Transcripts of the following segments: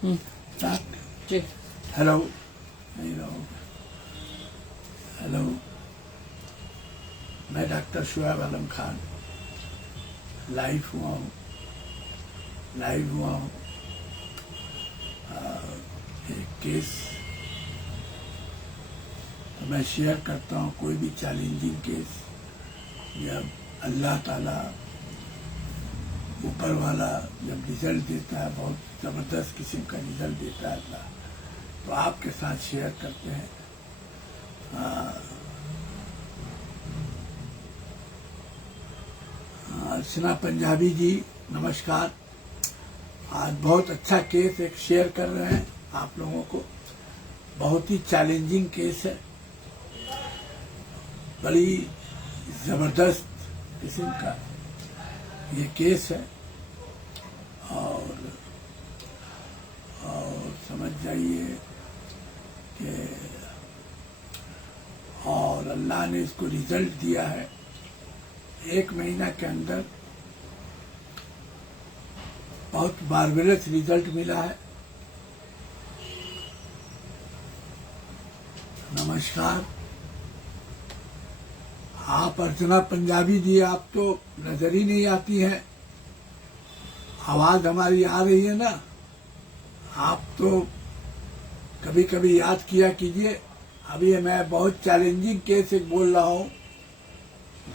जी hello नहीं रहो hello, मैं डॉक्टर शुएब आलम खान लाइव हुआ हूँ एक केस तो मैं शेयर करता हूँ। कोई भी चैलेंजिंग केस जब अल्लाह ताला ऊपर वाला जब रिजल्ट देता है, बहुत ज़बरदस्त किस्म का रिजल्ट देता है अल्लाह, तो आपके साथ शेयर करते हैं। अर्चना पंजाबी जी नमस्कार। आज बहुत अच्छा केस एक शेयर कर रहे हैं आप लोगों को। बहुत ही चैलेंजिंग केस है, बड़ी ज़बरदस्त किस्म का ये केस है और समझ जाइए कि और अल्लाह ने इसको रिजल्ट दिया है 1 महीना के अंदर। बहुत मार्वेलस रिजल्ट मिला है। नमस्कार। आप अर्चना पंजाबी जी, आप तो नजर ही नहीं आती हैं। आवाज हमारी आ रही है ना, आप तो कभी कभी याद किया कीजिए। अभी मैं बहुत चैलेंजिंग केस एक बोल रहा हूँ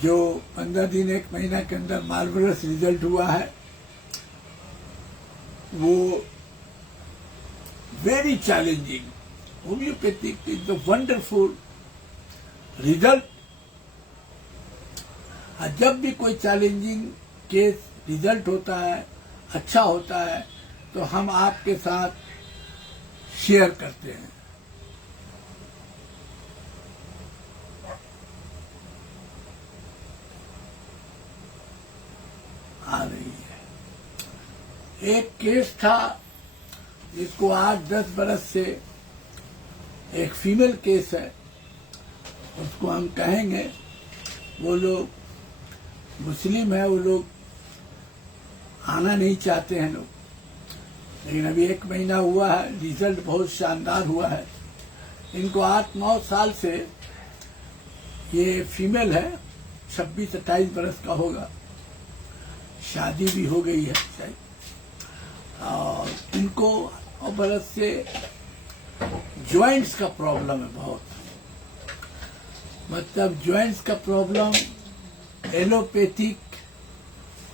जो 15 दिन 1 महीना के अंदर मार्वेलस रिजल्ट हुआ है। वो very challenging homeopathic is the wonderful result. जब भी कोई चैलेंजिंग केस रिजल्ट होता है, अच्छा होता है, तो हम आपके साथ शेयर करते हैं। आ रही है। एक केस था जिसको आज 10 बरस से, एक फीमेल केस है, उसको हम कहेंगे, वो लोग मुस्लिम है, वो लोग आना नहीं चाहते हैं लोग, लेकिन अभी 1 महीना हुआ है, रिजल्ट बहुत शानदार हुआ है। इनको 8-9 साल से, ये फीमेल है, 26-28 बरस का होगा, शादी भी हो गई है शायद, और इनको और बरस से जॉइंट्स का प्रॉब्लम है बहुत। मतलब जॉइंट्स का प्रॉब्लम, एलोपैथिक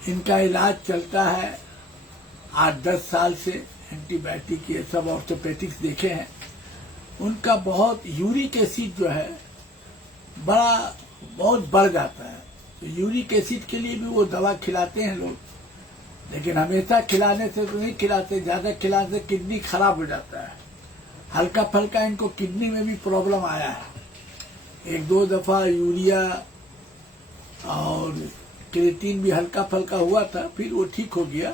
इनका इलाज चलता है 8-10 साल से। एंटीबायोटिक ये सब ऑर्थोपेडिक्स देखे हैं। उनका बहुत यूरिक एसिड जो है बहुत बढ़ जाता है, तो यूरिक एसिड के लिए भी वो दवा खिलाते हैं लोग, लेकिन हमेशा खिलाने से तो नहीं खिलाते, ज्यादा खिलाने से किडनी खराब हो जाता है। हल्का फल्का इनको किडनी में भी प्रॉब्लम आया है। 1-2 दफा यूरिया और क्रिएटिन भी हल्का फल्का हुआ था, फिर वो ठीक हो गया।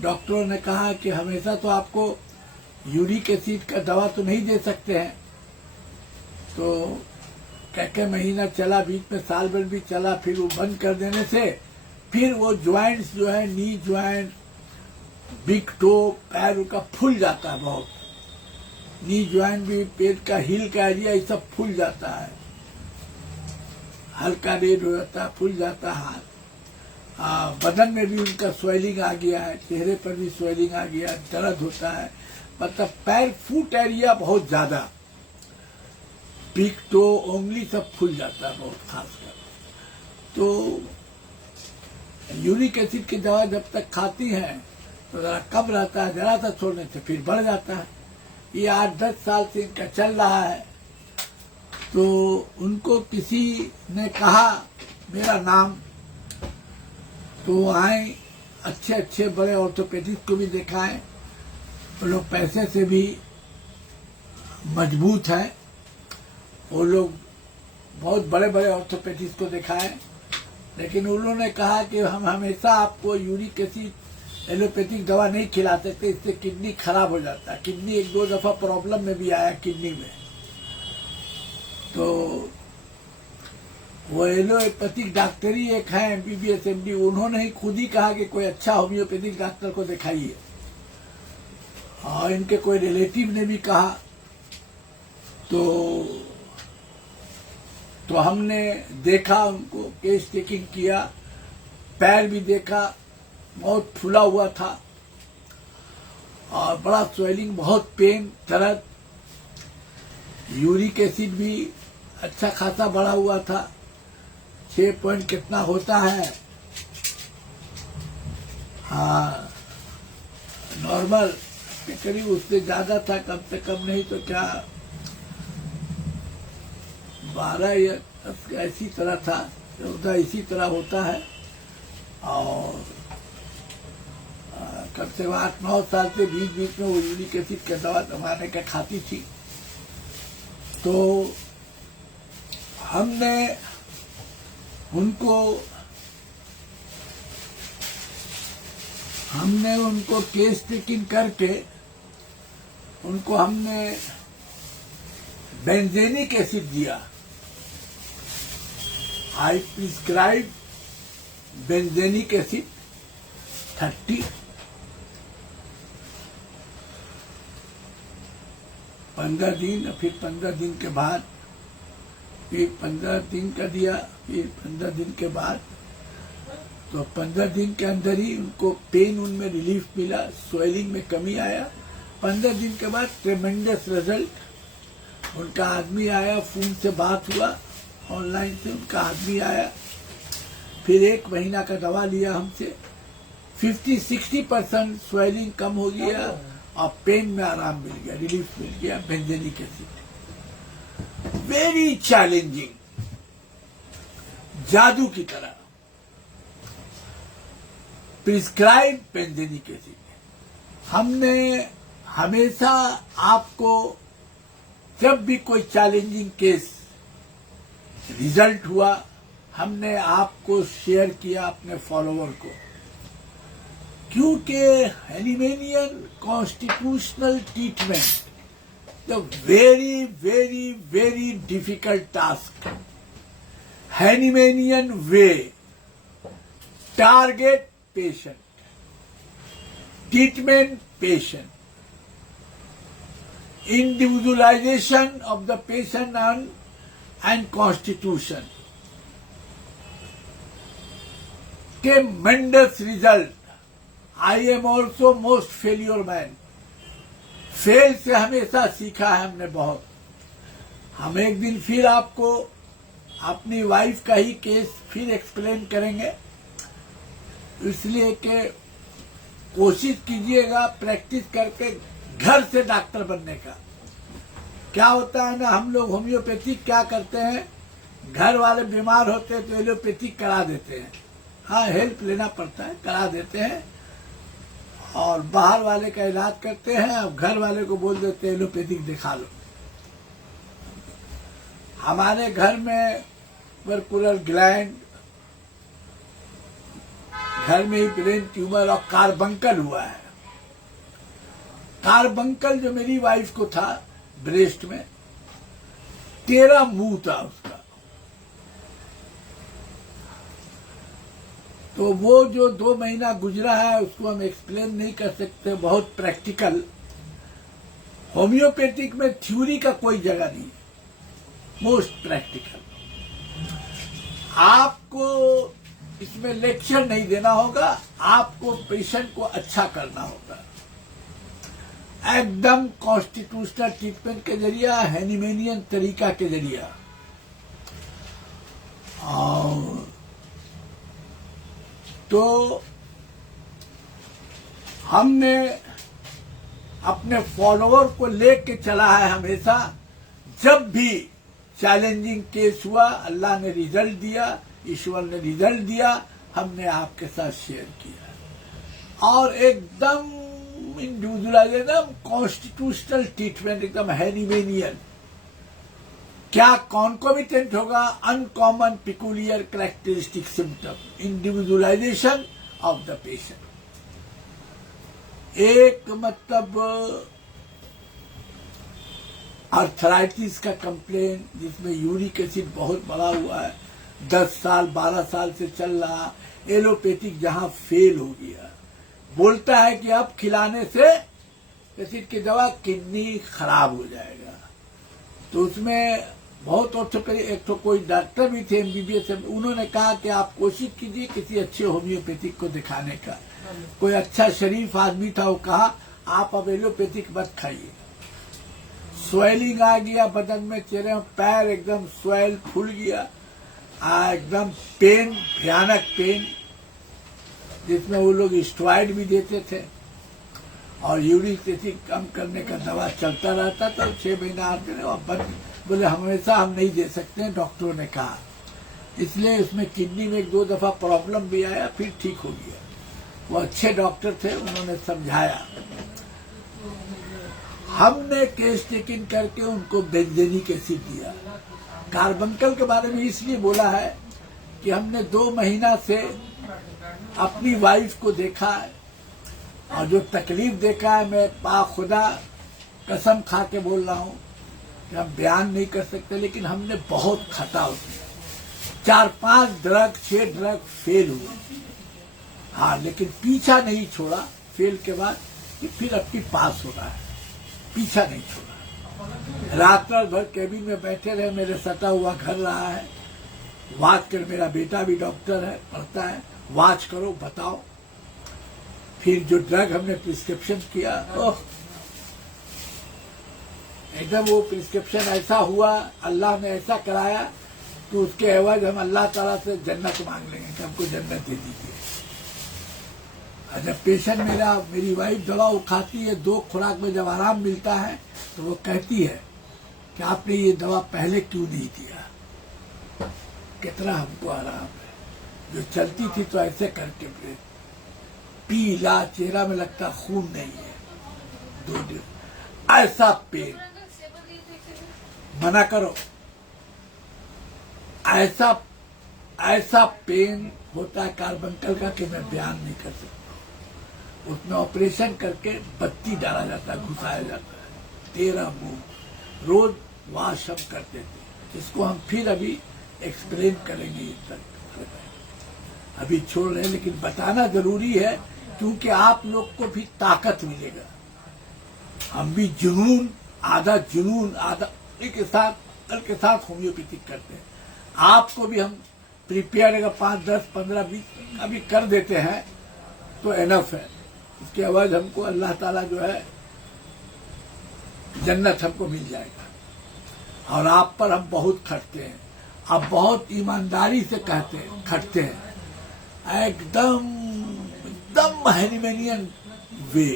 डॉक्टरों ने कहा कि हमेशा तो आपको यूरिक एसिड का दवा तो नहीं दे सकते हैं, तो क्या महीना चला, बीच में साल भर भी चला, फिर वो बंद कर देने से फिर वो ज्वाइंट्स जो है, नी ज्वाइंट, बिग टो, पैर का फूल जाता है बहुत। नी ज्वाइंट भी, पेट का हील का एरिया, ये सब फूल जाता है, हल्का रेड हो जाता है, फूल जाता है हाथ। बदन में भी उनका स्वेलिंग आ गया है, चेहरे पर भी स्वेलिंग आ गया, दर्द होता है। मतलब पैर, फुट एरिया बहुत ज्यादा, पिक टो, उंगली सब फूल जाता है बहुत खासकर। तो यूरिक एसिड की दवा जब तक खाती हैं तो जरा कम रहता है, जरा सा छोड़ने से फिर बढ़ जाता है। ये 8-10 साल से इनका चल रहा है। तो उनको किसी ने कहा मेरा नाम, तो आए, अच्छे अच्छे बड़े ऑर्थोपेडिक्स को भी दिखाएं। वो लोग पैसे से भी मजबूत हैं, वो लोग बहुत बड़े बड़े ऑर्थोपेडिक्स को दिखाएं, लेकिन उन्होंने कहा कि हम हमेशा आपको यूरिक एसिड एलोपैथिक दवा नहीं खिला सकते, इससे किडनी खराब हो जाता है। किडनी 1-2 दफा प्रॉब्लम में भी आया किडनी में। तो वो एलोपैथिक डॉक्टर ही एक है, MBBS MD, उन्होंने ही खुद ही कहा कि कोई अच्छा होम्योपैथिक डॉक्टर को दिखाइए। और इनके कोई रिलेटिव ने भी कहा तो हमने देखा, उनको केस टेकिंग किया, पैर भी देखा, बहुत फूला हुआ था और बड़ा स्वेलिंग, बहुत पेन, दर्द। यूरिक एसिड भी अच्छा खासा बढ़ा हुआ था, 6 पॉइंट कितना होता है, हाँ नॉर्मल के करीब, उससे ज्यादा था, कम से कम नहीं तो क्या 12 या ऐसी तरह था, 14 इसी तरह होता है। और कम से कम 8-9 साल से बीच में वो यूरिक एसिड का दवा जमाने का खाती थी। तो हमने उनको केस टेकिंग करके उनको हमने बेंजेनिक एसिड दिया। आई प्रिस्क्राइब बेंजेनिक एसिड 30, 15 दिन, फिर 15 दिन के बाद फिर 15 दिन का दिया, फिर 15 दिन के बाद, तो 15 दिन के अंदर ही उनको पेन उनमें रिलीफ मिला, स्वेलिंग में कमी आया। 15 दिन के बाद ट्रेमेंडस रिजल्ट। उनका आदमी आया, फोन से बात हुआ, ऑनलाइन से उनका आदमी आया, फिर 1 महीना का दवा लिया हमसे, 50-60% स्वेलिंग कम हो गया और पेन में आराम मिल गया, रिलीफ मिल गया बेंजेनिक एसिड। वेरी चैलेंजिंग, जादू की तरह प्रिस्क्राइब बेंजेनिक एसिड। हमने हमेशा आपको, जब भी कोई चैलेंजिंग केस रिजल्ट हुआ, हमने आपको शेयर किया अपने फॉलोवर को, क्योंकि Hahnemannian constitutional treatment the very very very difficult task. Hahnemannian way, target patient, treatment patient, individualization of the patient and constitution, tremendous result. I am also most failure man. Fail से हमेशा सीखा है हमने बहुत। हम एक दिन फिर आपको अपनी वाइफ का ही केस फिर एक्सप्लेन करेंगे, इसलिए कि कोशिश कीजिएगा प्रैक्टिस करके घर से डॉक्टर बनने का। क्या होता है ना, हम लोग होम्योपैथिक क्या करते हैं, घर वाले बीमार होते हैं तो एलोपैथिक करा देते हैं, हाँ हेल्प लेना पड़ता है, करा देते हैं और बाहर वाले का इलाज करते हैं, अब घर वाले को बोल देते हैं एलोपैथिक दिखा लो। हमारे घर में ट्यूबरकुलर ग्लैंड, घर में ही ब्रेन ट्यूमर और कार्बंकल हुआ है। कार्बंकल जो मेरी वाइफ को था ब्रेस्ट में, 13 मुंह था उसका। तो वो जो 2 महीना गुजरा है उसको हम एक्सप्लेन नहीं कर सकते, बहुत प्रैक्टिकल। होम्योपैथिक में थ्योरी का कोई जगह नहीं, मोस्ट प्रैक्टिकल। आपको इसमें लेक्चर नहीं देना होगा, आपको पेशेंट को अच्छा करना होगा, एकदम कॉन्स्टिट्यूशनल ट्रीटमेंट के जरिए, हैनिमेनियन तरीका के जरिए। और तो हमने अपने फॉलोअर को लेके चला है हमेशा। जब भी चैलेंजिंग केस हुआ, अल्लाह ने रिजल्ट दिया, ईश्वर ने रिजल्ट दिया, हमने आपके साथ शेयर किया। और एकदम इंडिविजुअलाइजेशन, कॉन्स्टिट्यूशनल ट्रीटमेंट, एकदम हैनिमेनियन। क्या कॉन्कोमिटेंट होगा, uncommon peculiar characteristic symptom, individualisation of the patient. एक मतलब आर्थराइटिस का कंप्लेन जिसमें यूरिक एसिड बहुत बढ़ा हुआ है, 10 साल 12 साल से चल रहा, एलोपैथिक जहां फेल हो गया, बोलता है कि अब खिलाने से एसिड की दवा किडनी खराब हो जाएगा। तो उसमें बहुत ऑर्थोपेडिक, एक तो कोई डॉक्टर भी थे एमबीबीएस, उन्होंने कहा कि आप कोशिश कीजिए किसी अच्छे होम्योपैथिक को दिखाने का। कोई अच्छा शरीफ आदमी था, वो कहा आप अब एलोपैथिक मत खाइए। स्वेलिंग आ गया बदन में, चेहरे में, पैर एकदम स्वेल फूल गया, एकदम पेन, भयानक पेन, जिसमें वो लोग स्टेरॉइड भी देते थे और यूरिक एसिड कम करने का दवा चलता रहता था। 6 महीना आते रहे और बंद, बोले हमेशा हम नहीं दे सकते, डॉक्टरों ने कहा। इसलिए उसमें किडनी में 1-2 दफा प्रॉब्लम भी आया, फिर ठीक हो गया। वो अच्छे डॉक्टर थे, उन्होंने समझाया। हमने केस टेकिंग करके उनको बेंजेनिक एसिड दिया। कार्बंकल के बारे में इसलिए बोला है कि हमने 2 महीना से अपनी वाइफ को देखा है और जो तकलीफ देखा है, मैं पा खुदा कसम खा के बोल रहा हूँ कि हम बयान नहीं कर सकते, लेकिन हमने बहुत खटाव किया। 4-5 ड्रग, 6 ड्रग फेल हुए, हाँ, लेकिन पीछा नहीं छोड़ा। फेल के बाद कि फिर अपनी पास हो रहा है, पीछा नहीं छोड़ा। रात भर केबिन में बैठे रहे, मेरे सटा हुआ घर रहा है, वाच कर, मेरा बेटा भी डॉक्टर है, पढ़ता है, वाच करो, बताओ। फिर जो ड्रग हमने प्रिस्क्रिप्शन किया, ओह, एकदम वो प्रिस्क्रिप्शन ऐसा हुआ, अल्लाह ने ऐसा कराया कि उसके एवज हम अल्लाह ताला से जन्नत मांग लेंगे कि हमको जन्नत दे दीजिए। जब पेशेंट मेरी वाइफ दवा वो खाती है, 2 खुराक में जब आराम मिलता है तो वो कहती है कि आपने ये दवा पहले क्यों नहीं दिया, कितना हमको आराम है। जो चलती थी तो ऐसे करके पीला, चेहरा में लगता खून नहीं है, 2 दिन ऐसा पेन, मना करो, ऐसा पेन होता है कार्बंकल का कि मैं बयान नहीं कर सकता। उसमें ऑपरेशन करके बत्ती डाला जाता है, घुसाया जाता है, 13 मुंह रोज वाश हम करते थे। इसको हम फिर अभी एक्सप्लेन करेंगे, ये तक अभी छोड़ रहे हैं, लेकिन बताना जरूरी है क्योंकि आप लोग को भी ताकत मिलेगा। हम भी जुनून आधा के साथ होम्योपैथिक करते हैं। आपको भी हम प्रिपेयर अगर 5, 10, 15, 20 अभी कर देते हैं तो एनफ है। इसके अवध हमको अल्लाह ताला जो है जन्नत हमको मिल जाएगा। और आप पर हम बहुत खटते हैं, आप बहुत ईमानदारी से खटते हैं, एकदम ह्यूमैनियन वे।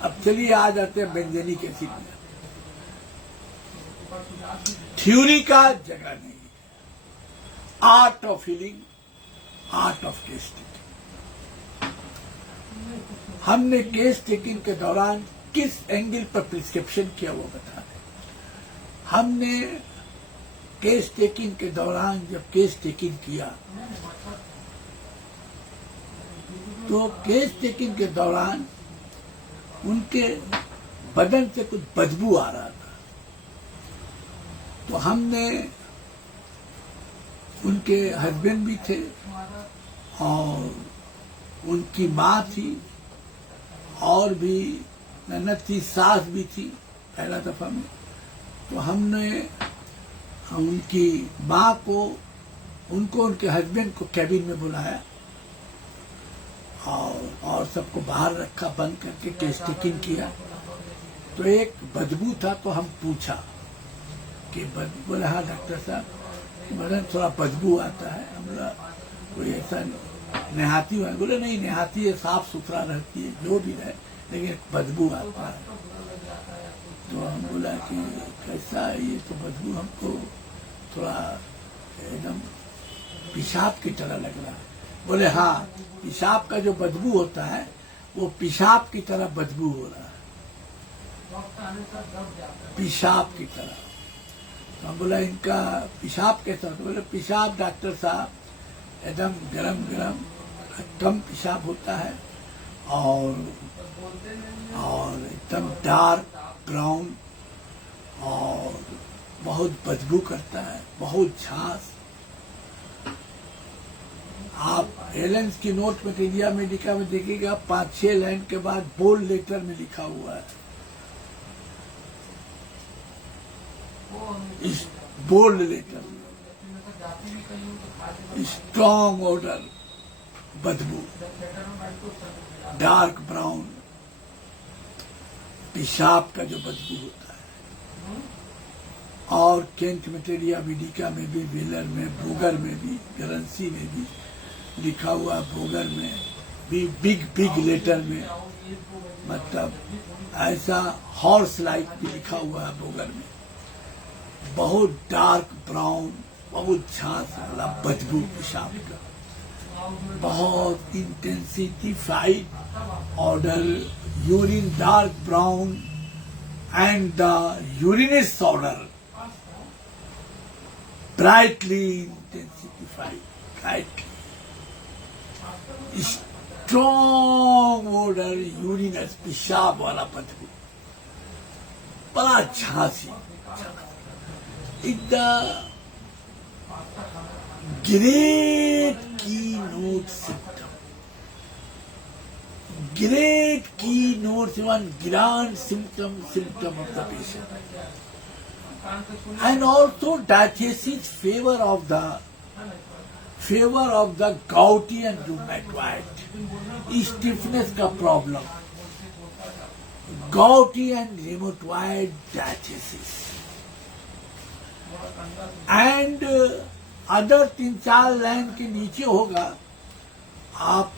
अब चलिए आ जाते हैं बेंजेनिक एसिड में। थ्योरी का जगह नहीं है, art of healing, art of case taking. हमने केस टेकिंग के दौरान किस एंगल पर प्रिस्क्रिप्शन किया वो बता दें। हमने केस टेकिंग के दौरान जब केस टेकिंग किया तो केस टेकिंग के दौरान उनके बदन से कुछ बदबू आ रहा था। तो हमने, उनके हस्बैंड भी थे और उनकी माँ थी और भी ननद थी, सास भी थी पहला दफा में। तो हमने उनकी माँ को, उनको, उनके हस्बैंड को कैबिन में बुलाया और सबको बाहर रखा, बंद करके केस टेकिंग किया। तो एक बदबू था, तो हम पूछा कि बोला हाँ डॉक्टर साहब, बदन थोड़ा बदबू आता है, हमरा कोई ऐसा नहाती हुआ? बोले नहीं नहाती है, साफ सुथरा रहती है, जो भी रहे, लेकिन बदबू आता है। तो हम बोला कि कैसा है ये? तो बदबू हमको थोड़ा एकदम पेशाब की तरह लग रहा है। बोले हाँ, पेशाब का जो बदबू होता है वो पेशाब की तरह बदबू हो रहा है, पेशाब की तरह। तो हम बोला इनका पेशाब कैसा होता है? बोले पेशाब डॉक्टर साहब एकदम गरम गरम कम पेशाब होता है और एकदम डार्क ब्राउन और बहुत बदबू करता है, बहुत झांस। आप एलेंस की नोट मटेरिया मेडिका में देखिएगा 5-6 लाइन के बाद बोल्ड लेटर में लिखा हुआ है, इस बोल्ड लेटर में स्ट्रॉन्ग ऑर्डर, बदबू, डार्क ब्राउन, पेशाब का जो बदबू होता है। और केंट मटेरिया मेडिका में भी, वेलर में, बोगर में भी, करंसी में भी लिखा हुआ, बोगर में भी बिग लेटर में, मतलब ऐसा हॉर्स लाइक भी लिखा हुआ है बोगर में। बहुत डार्क ब्राउन, बहुत झांस वाला बदबू पेशाब का, बहुत intensified order, urine dark brown and the urens order brightly intensified, brightly strong order urens, पेशाब वाला बदबू, बड़ा Jhansi, the great keynote symptom, great keynote, one grand symptom of the patient. And also diathesis favor of the gouty and rheumatoid, stiffness का problem, gouty and rheumatoid diathesis. And other 3-4 line के नीचे होगा, आप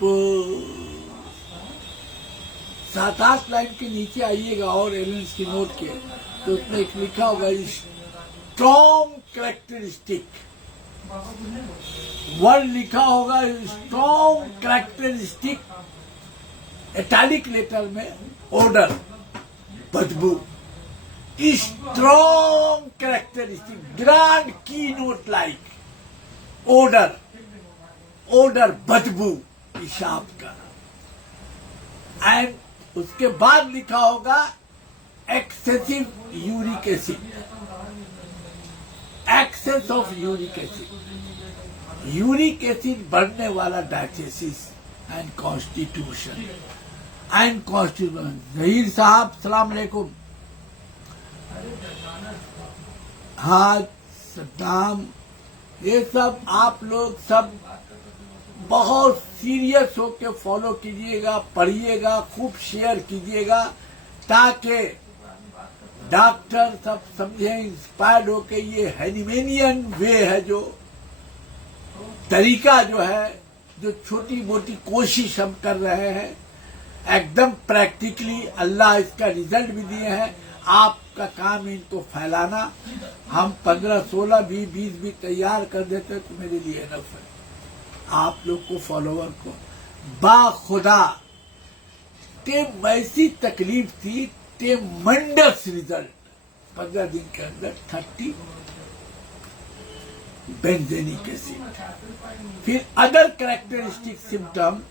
7-8 line के नीचे आइएगा और एलेंस की नोट के, तो उसमें एक लिखा होगा स्ट्रॉन्ग कैरेक्टरिस्टिक, वर्ड लिखा होगा स्ट्रॉन्ग कैरेक्टरिस्टिक, इटैलिक लेटर में, ऑर्डर, बदबू, strong characteristic, grand keynote like, odor, बदबू पेशाब का। एंड उसके बाद लिखा होगा excessive uric acid, excess of uric acid, uric acid बढ़ने वाला डायथेसिस एंड कॉन्स्टिट्यूशन। जहीर साहब सलाम अलैकुम। हाँ सद्दाम, ये सब आप लोग सब बहुत सीरियस होके फॉलो कीजिएगा, पढ़िएगा, खूब शेयर कीजिएगा, ताकि डॉक्टर सब समझे, इंस्पायर्ड होके ये हैनिमेनियन वे है, जो तरीका जो है, जो छोटी मोटी कोशिश हम कर रहे हैं, एकदम प्रैक्टिकली अल्लाह इसका रिजल्ट भी दिए हैं। आपका काम इनको फैलाना, हम 15, 16, 20 भी तैयार कर देते तो मेरे लिए इनफ है। आप लोग को, फॉलोवर को, बाखुदा ते वैसी तकलीफ थी, ते मंडस रिजल्ट 15 दिन के अंदर 30 बेंजेनिक एसिड। फिर अदर कैरेक्टरिस्टिक सिम्टम,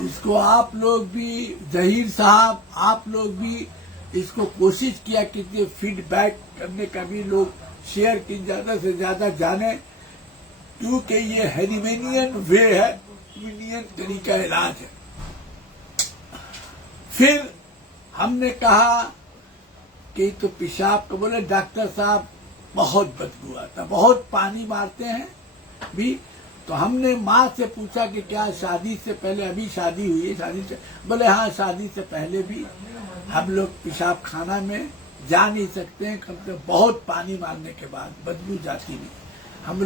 इसको आप लोग भी, जहीर साहब आप लोग भी इसको कोशिश किया कीजिए, फीडबैक करने का भी लोग शेयर की, ज्यादा से ज्यादा जाने, क्योंकि ये हैनिमेनियन वे है, हैनिमेनियन तरीका इलाज है। फिर हमने कहा कि तो पेशाब को बोले डॉक्टर साहब बहुत बदबू आता, बहुत पानी मारते हैं भी, तो हमने माँ से पूछा कि क्या शादी से पहले, अभी शादी हुई है, शादी से, बोले हाँ शादी से पहले भी हम लोग पेशाब खाना में जा नहीं सकते हैं, कम से बहुत पानी मारने के बाद बदबू जाती नहीं। हम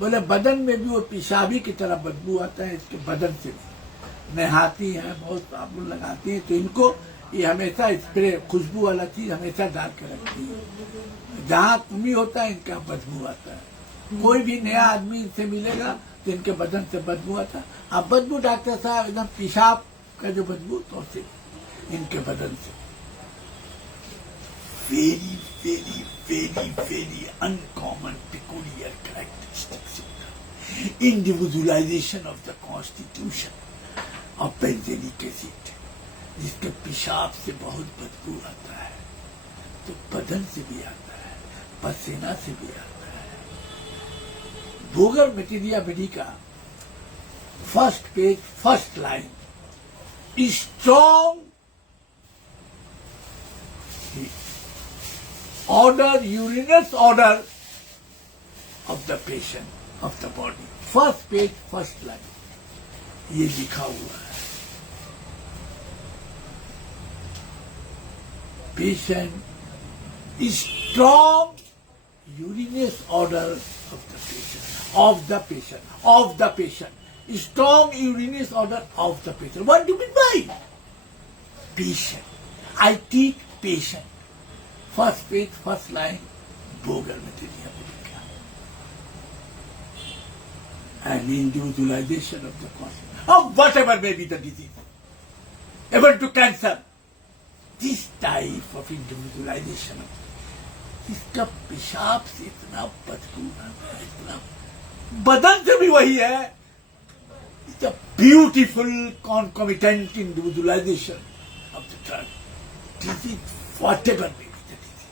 बोले बदन में भी वो पेशाबी की तरह बदबू आता है, इसके बदन से भी नहाती हैं, बहुत साबुन लगाती हैं, तो इनको ये हमेशा स्प्रे, खुशबू वाला चीज हमेशा डाल के रखती है, जहाँ कमी होता है इनका बदबू आता है। कोई भी नया आदमी इनसे मिलेगा तो इनके बदन से बदबू आता है। अब बदबू डॉक्टर साहब एकदम पेशाब का जो बदबू, तो से इनके बदन से very very very very uncommon peculiar characteristics, individualization of the constitution of benzenic acid, जिसके पेशाब से बहुत बदबू आता है, तो बदन से भी आता है, पसीना से भी आता है, Boger Materia Medica, first page, first line, strong order, urinous order of the patient, of the body. First page, first line, ये लिखा हुआ है. Patient, strong urinous order of the patient, of the patient, of the patient. Strong urinous order of the patient. What do you mean by patient? I take patient. First page, first line, Boger Materia Medica. And individualization of the cause. Of whatever may be the disease. Even to cancer. This type of individualization, इसका पेशाब से इतना बदबू आता है, इतना बदन से भी वही है. It's a beautiful concomitant individualization of the drug. Disease, whatever may be the disease.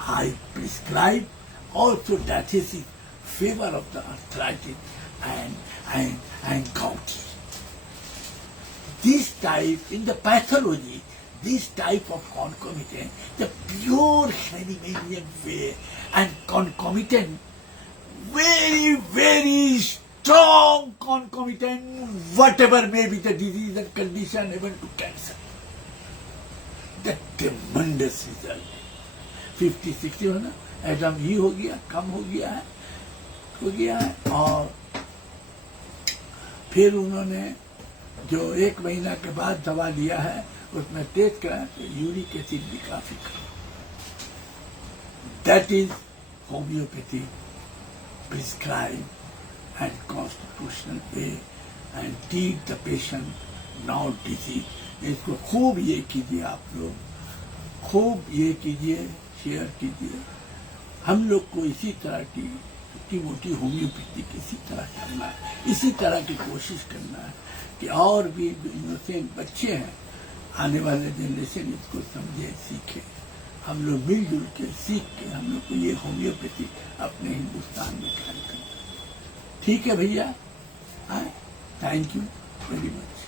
I prescribe also that is in favor of the arthritis and gout. This type in the pathology, this type of concomitant, the pure Hahnemannian way and concomitant, very, very strong concomitant, whatever may be the disease and condition, even to cancer. The tremendous result. 50-60 हो ना, atom ही हो गया, कम हो गया है, और फिर उन्होंने जो 1 महीना के बाद दवा लिया है, उसमें टेस्ट कराया तो यूरिक एसिड भी काफी कम. That is homeopathy prescribe and constitutional way and treat the patient not disease. इसको खूब ये कीजिए, आप लोग खूब ये कीजिए, शेयर कीजिए. हम लोग को इसी तरह की छोटी मोटी होम्योपैथी इसी तरह करना है, इसी तरह की कोशिश करना है कि और भी इनोसेंट बच्चे हैं, आने वाले जनरेशन इसको समझे, सीखे. हम लोग मिलजुल के सीख के हम लोग को ये होम्योपैथी अपने हिंदुस्तान में कायम करना है. ठीक है भैया, थैंक यू वेरी मच.